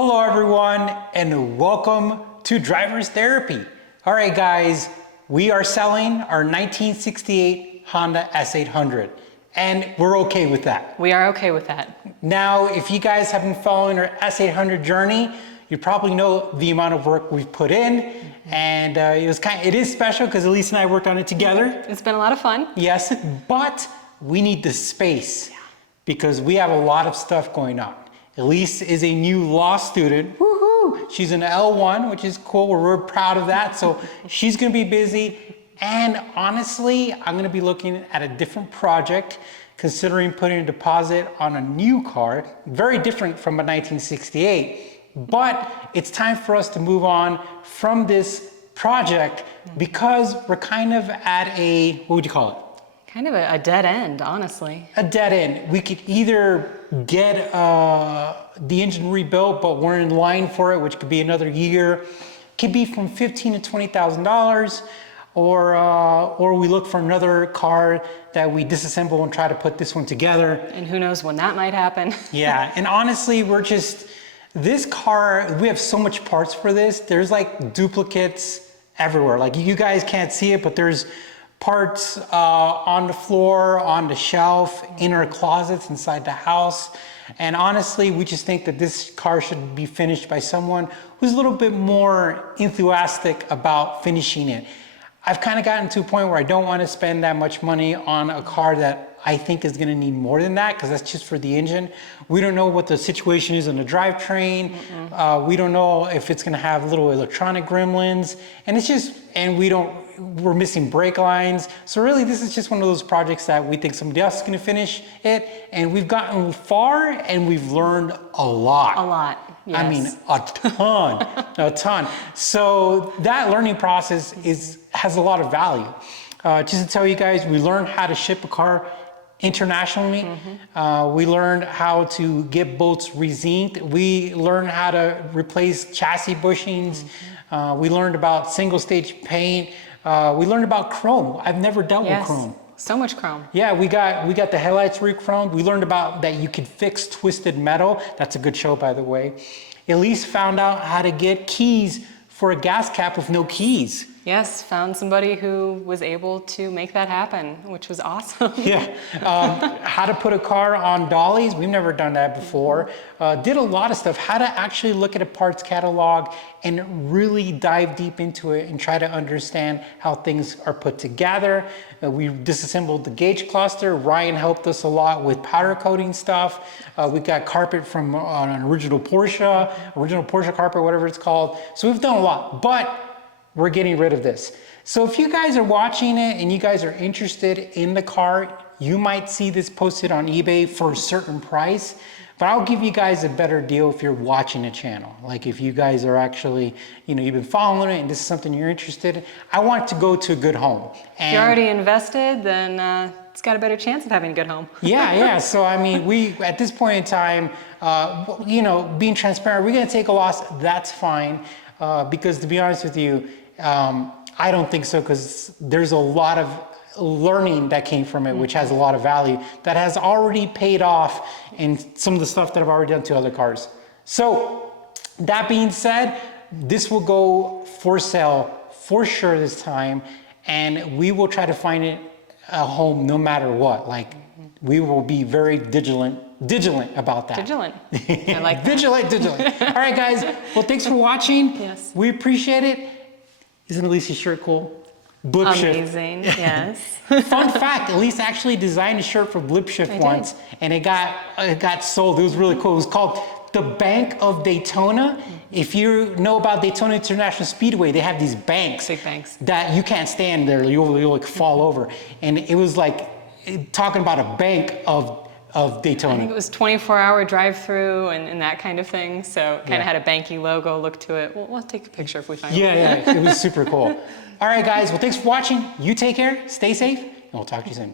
Hello everyone, and welcome to Driver's Therapy. All right guys, we are selling our 1968 Honda S800, and we're okay with that. We are okay with that. Now, if you guys have been following our S800 journey, you probably know the amount of work we've put in, and it is special because Elise and I worked on it together. It's been a lot of fun. Yes, but we need the space because we have a lot of stuff going on. Elise is a new law student. Woohoo! She's an L1, which is cool. We're proud of that. So she's going to be busy. And honestly, I'm going to be looking at a different project, considering putting a deposit on a new car, very different from a 1968. But it's time for us to move on from this project because we're kind of at a, what would you call it? Kind of a dead end, honestly. A dead end. We could either get the engine rebuilt, but we're in line for it, which could be another year. Could be from $15,000 to $20,000, or we look for another car that we disassemble and try to put this one together. And who knows when that might happen. Yeah, and honestly, this car, we have so much parts for this. There's like duplicates everywhere. Like you guys can't see it, but there's parts on the floor, on the shelf, in our closets inside the house. And honestly, we just think that this car should be finished by someone who's a little bit more enthusiastic about finishing it. I've kind of gotten to a point where I don't want to spend that much money on a car that I think is going to need more than that, because that's just for the engine. We don't know what the situation is on the drivetrain. We don't know if it's going to have little electronic gremlins, and we're missing brake lines. So really, this is just one of those projects that we think somebody else is going to finish it, and we've gotten far and we've learned a lot. A lot, yes. I mean, a ton, a ton. So that learning process has a lot of value. Just to tell you guys, we learned how to ship a car internationally. We learned how to get bolts resined. We learned how to replace chassis bushings. We learned about single stage paint. We learned about chrome. I've never dealt with chrome. So much chrome. Yeah, we got the headlights re-chromed. We learned about that you could fix twisted metal. That's a good show, by the way. Elise found out how to get keys for a gas cap with no keys. Yes, found somebody who was able to make that happen, which was awesome. Yeah, how to put a car on dollies. We've never done that before. Did a lot of stuff. How to actually look at a parts catalog and really dive deep into it and try to understand how things are put together. We disassembled the gauge cluster. Ryan helped us a lot with powder coating stuff. We got carpet from an original Porsche carpet, whatever it's called. So we've done a lot, but we're getting rid of this. So if you guys are watching it and you guys are interested in the car, you might see this posted on eBay for a certain price, but I'll give you guys a better deal if you're watching the channel. Like if you guys are actually, you've been following it and this is something you're interested in, I want it to go to a good home. And if you're already invested, then it's got a better chance of having a good home. Yeah. So I mean, we, at this point in time, being transparent, we're gonna take a loss, that's fine. Because to be honest with you, I don't think so, because there's a lot of learning that came from it, which has a lot of value, that has already paid off in some of the stuff that I've already done to other cars. So that being said, this will go for sale for sure this time, and we will try to find it a home no matter what. Like, we will be very vigilant about that. Vigilant. I like that. Vigilant. All right, guys. Well, thanks for watching. Yes. We appreciate it. Isn't Elise's shirt cool? Blip Shift. Amazing, yes. Fun fact, Elise actually designed a shirt for Blip Shift once, and it got sold. It was really cool. It was called the Bank of Daytona. If you know about Daytona International Speedway, they have these banks. Big banks. That you can't stand there. You'll like fall over. And it was like talking about a bank of Daytona. I think it was 24-hour drive-through and that kind of thing. So it kind of had a banky logo look to it. We'll take a picture if we find it. Yeah, it was super cool. All right, guys. Well, thanks for watching. You take care, stay safe, and we'll talk to you soon.